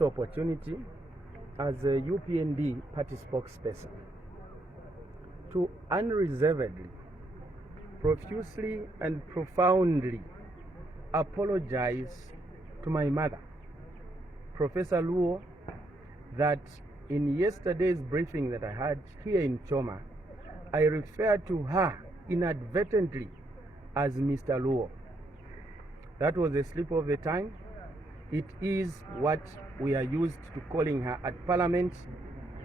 Opportunity as a UPND party spokesperson to unreservedly, profusely and profoundly apologize to my mother, Professor Luo, that in yesterday's briefing that I had here in Choma, I referred to her inadvertently as Mr. Luo. That was a slip of the tongue. It is what we are used to calling her at Parliament.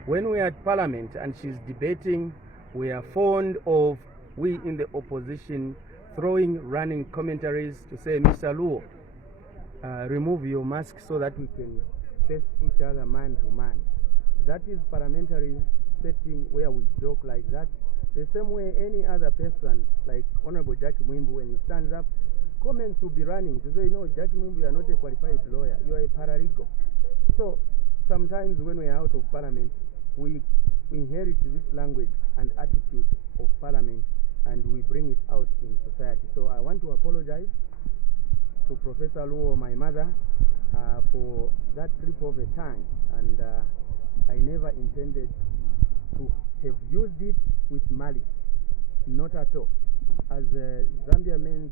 When we are at Parliament and she's debating, we are fond of, we in the opposition, running commentaries to say, Mr. Luo, remove your mask so that we can face each other man to man. That is parliamentary setting where we joke like that. The same way any other person, like Honorable Jackie Mwimbu, when he stands up, comments will be running to say, no, Jackie Mwimbu, you are not a qualified lawyer, you are a paralegal. So sometimes when we are out of Parliament, we inherit this language and attitude of Parliament and we bring it out in society. So I want to apologize to Professor Luo, my mother, for that slip of the tongue, and I never intended to have used it with malice, not at all. As Zambia Men's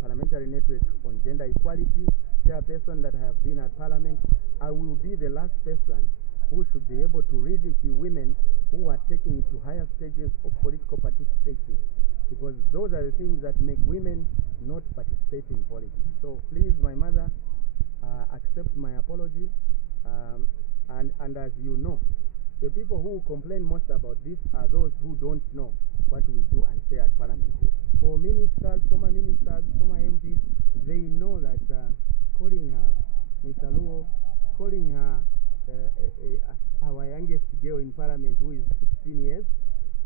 Parliamentary Network on Gender Equality chairperson that I have been at Parliament, I will be the last person who should be able to ridicule women who are taking it to higher stages of political participation, because those are the things that make women not participate in politics. So please, my mother, accept my apology, and as you know, the people who complain most about this are those who don't know what we do and say at Parliament. For ministers, former MPs, they know that calling her Mr. Luo, calling her our youngest girl in Parliament who is 16 years,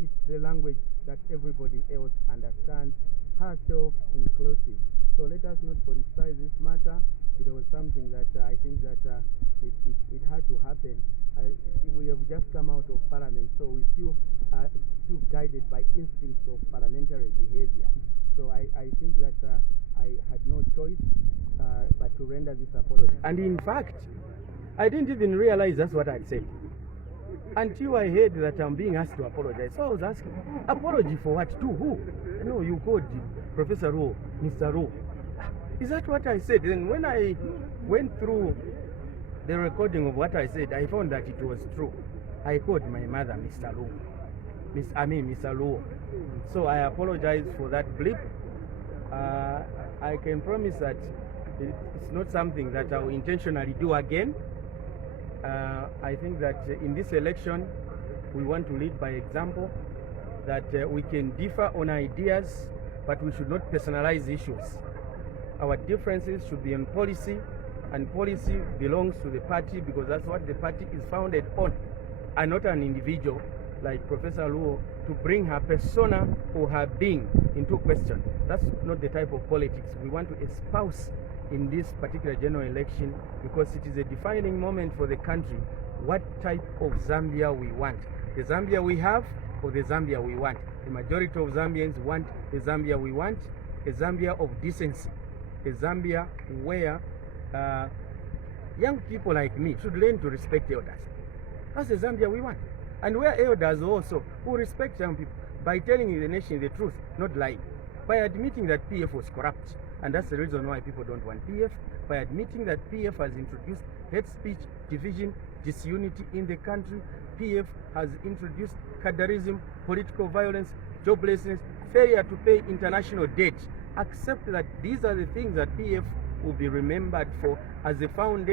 it's the language that everybody else understands, herself inclusive. So let us not politicize this matter. It was something that I think that it had to happen. We have just come out of Parliament, so we still guided by instincts of parliamentary behavior. So I think that I had no choice but to render this apology. And in fact, I didn't even realize that's what I'd said until I heard that I'm being asked to apologize. So I was asking, apology for what? To who? No, you called Professor Luo, Mr. Luo. Is that what I said? And when I went through the recording of what I said, I found that it was true. I called my mother Mr. Luo. Mr. Luo. So I apologize for that blip. I can promise that it's not something that I will intentionally do again. I think that in this election, we want to lead by example, that we can differ on ideas, but we should not personalize issues. Our differences should be on policy, and policy belongs to the party because that's what the party is founded on, and not an individual like Professor Luo to bring her persona or her being into question. That's not the type of politics we want to espouse in this particular general election, because it is a defining moment for the country what type of Zambia we want. The Zambia we have or the Zambia we want. The majority of Zambians want the Zambia we want, a Zambia of decency, a Zambia where young people like me should learn to respect elders. That's the Zambia we want. And where elders also who respect young people by telling the nation the truth, not lying, by admitting that PF was corrupt. And that's the reason why people don't want PF, by admitting that PF has introduced hate speech, division, disunity in the country. PF has introduced cadreism, political violence, joblessness, failure to pay international debt. Accept that these are the things that PF will be remembered for as the foundation